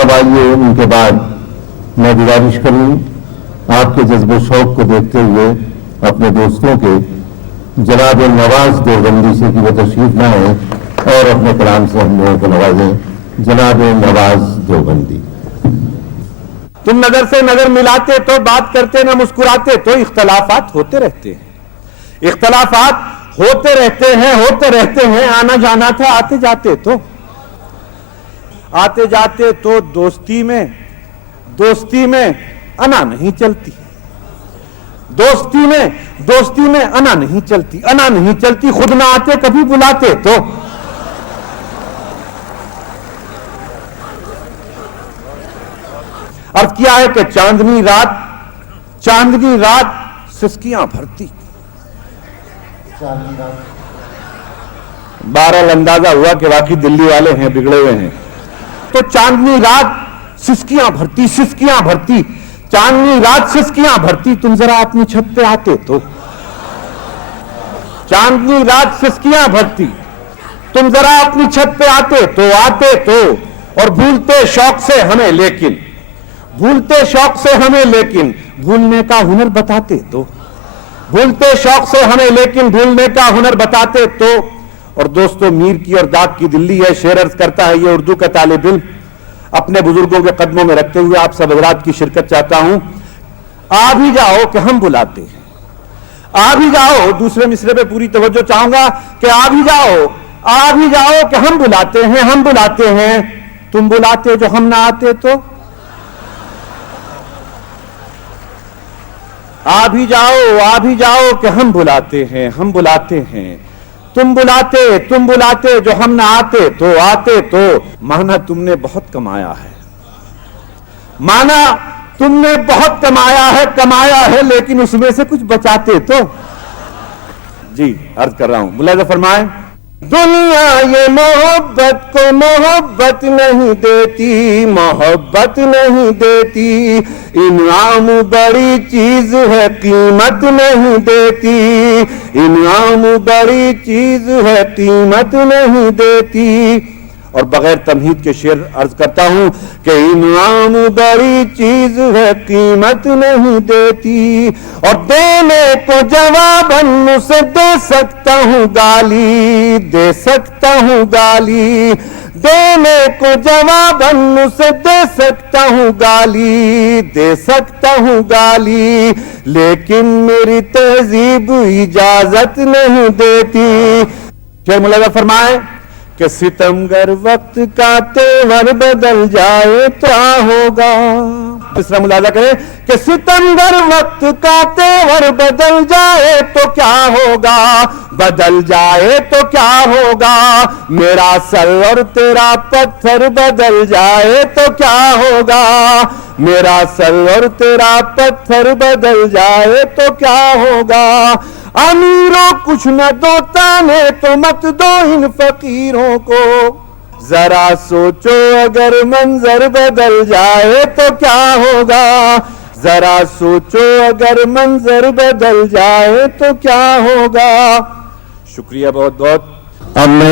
अब आइए उनके बाद मैं गुजारिश करूं आपके जज्बे शौक को देखते हुए अपने दोस्तों के जनाब नवाज देवबंदी से कि वो तशरीफ लाएं और अपने कलाम से हम लोगों को नवाजें। जनाब नवाज देवबंदी। तुम नजर से नजर मिलाते तो बात करते न मुस्कुराते तो इख्तलाफात होते रहते हैं, इख्तलाफात होते रहते हैं। आना जाना था आते जाते तो दोस्ती में अना नहीं चलती, दोस्ती में अना नहीं चलती। खुद ना आते कभी बुलाते तो अर्थ किया है कि चांदनी रात सिसकियां भरती। बहरहाल अंदाजा हुआ कि वाकई दिल्ली वाले हैं, बिगड़े हुए हैं। तो चांदनी रात सिसकियां भरती, चांदनी रात सिसकियां भरती। तुम जरा अपनी छत पे आते तो, चांदनी रात सिसकियां भरती। तुम जरा अपनी छत पे आते तो और भूलते शौक से हमें लेकिन भूलने का हुनर बताते तो, भूलते शौक से हमें लेकिन भूलने का हुनर बताते तो। और दोस्तों, मीर की और दाग की दिल्ली है। शेर अर्ज करता है ये उर्दू का तालिब इल्म, अपने बुजुर्गों के कदमों में रखते हुए आप सब हज़रात की शिरकत चाहता हूं। आ भी जाओ कि हम बुलाते हैं, आ भी जाओ। दूसरे मिसरे पे पूरी तवज्जो चाहूंगा कि आ भी जाओ कि हम बुलाते हैं। तुम बुलाते जो हम ना आते तो। आ भी जाओ कि हम बुलाते हैं। तुम बुलाते जो हम ना आते तो। माना तुमने बहुत कमाया है लेकिन उसमें से कुछ बचाते तो। जी अर्ज कर रहा हूं, मुलाहिजा फरमाएं। दुनिया ये मोहब्बत को मोहब्बत नहीं देती, इनाम बड़ी चीज है कीमत नहीं देती, इनाम बड़ी चीज है कीमत नहीं देती। और बगैर तमहीद के शेर अर्ज करता हूं कि इनाम बड़ी चीज है कीमत नहीं देती। और देने को जवाबन उसे दे सकता हूं गाली, देने को जवाबन उसे दे सकता हूं गाली, लेकिन मेरी तहजीब इजाजत नहीं देती। शेर मुलाहिजा फरमाए कि सितमगर वक्त का तेवर बदल जाए क्या होगा। तीसरा मुलाहिजा करें कि सितमगर वक्त का तेवर बदल जाए तो क्या होगा, मेरा सर और तेरा पत्थर बदल जाए तो क्या होगा, मेरा सर और तेरा पत्थर बदल जाए तो क्या होगा। अमीरों कुछ न दो ताने तो मत दो इन फकीरों को, जरा सोचो अगर मंजर बदल जाए तो क्या होगा, जरा सोचो अगर मंजर बदल जाए तो क्या होगा। शुक्रिया बहुत बहुत। अब मैं